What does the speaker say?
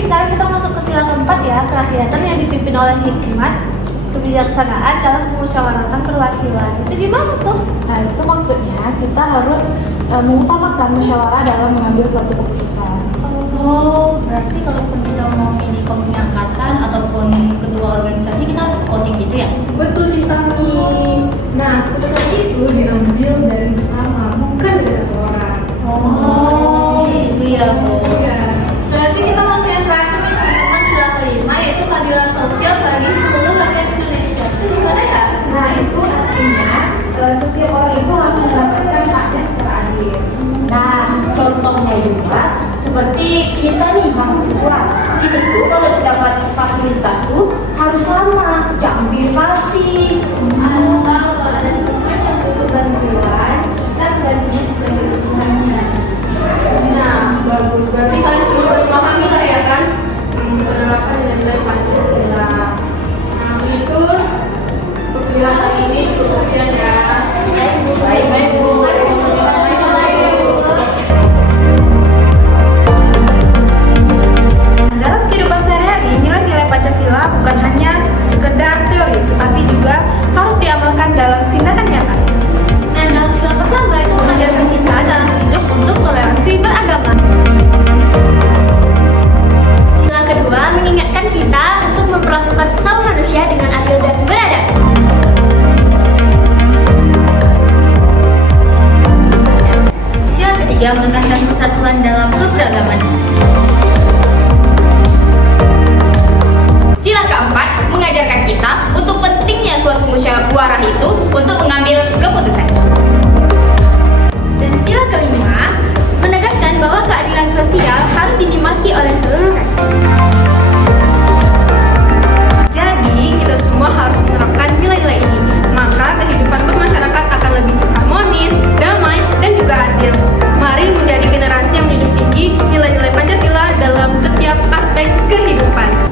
sekarang kita masuk ke sila keempat ya, kerakyatan yang dipimpin oleh hikmat, kebijaksanaan dalam memusyawarahkan perwakilan. Itu gimana tuh? Nah, itu maksudnya kita harus mengutamakan musyawarah dalam mengambil suatu keputusan. Oh, berarti kalaupun kita mau milih pemimpin angkatan ataupun ketua organisasi kita harus voting gitu ya? Betul Citami. Nah, keputusan itu diambil dari bersama, bukan dari satu orang. Oh, itu ya, Bu. Iya. Berarti kita masuk yang terakhir nih teman-teman, sila kelima, yaitu keadilan sosial bagi seluruh rakyat Indonesia. Itu gimana ya? Nah, itu artinya setiap orang itu harus mendapatkan haknya secara adil. Nah, contohnya juga seperti kita nih mahasiswa, itu tuh kalau dapat fasilitas tuh harus sama, jangan kasih. Atau kalau ada teman yang butuh bantuan, kita bantunya sesuai kebutuhannya. Nah, bagus. Berarti kalian semua udah memahami lah ya kan penerapan nilai-nilai Pancasila. Nah, itu perkuliahan hari ini cukup sekian ya. Baik, Bu. Terima kasih. Dalam kehidupan sehari-hari, nilai-nilai Pancasila bukan hanya sekedar teori, tetapi juga harus diamalkan dalam tindakan nyata. Nah, dalam sila pertama itu mengajarkan kita dalam hidup untuk toleransi beragama. Sila kedua mengingatkan kita untuk memperlakukan sesama manusia dengan adil dan beradab. Sila ketiga menekankan persatuan dalam keberagaman. Sila keempat mengajarkan kita untuk pentingnya suatu musyawarah itu untuk mengambil keputusan. Dan sila kelima menegaskan bahwa keadilan sosial harus dinikmati oleh seluruh rakyat. Jadi, kita semua harus menerapkan nilai-nilai ini. Maka kehidupan bermasyarakat akan lebih harmonis, damai, dan juga adil. Mari menjadi generasi yang menjunjung tinggi nilai-nilai Pancasila dalam setiap aspek kehidupan.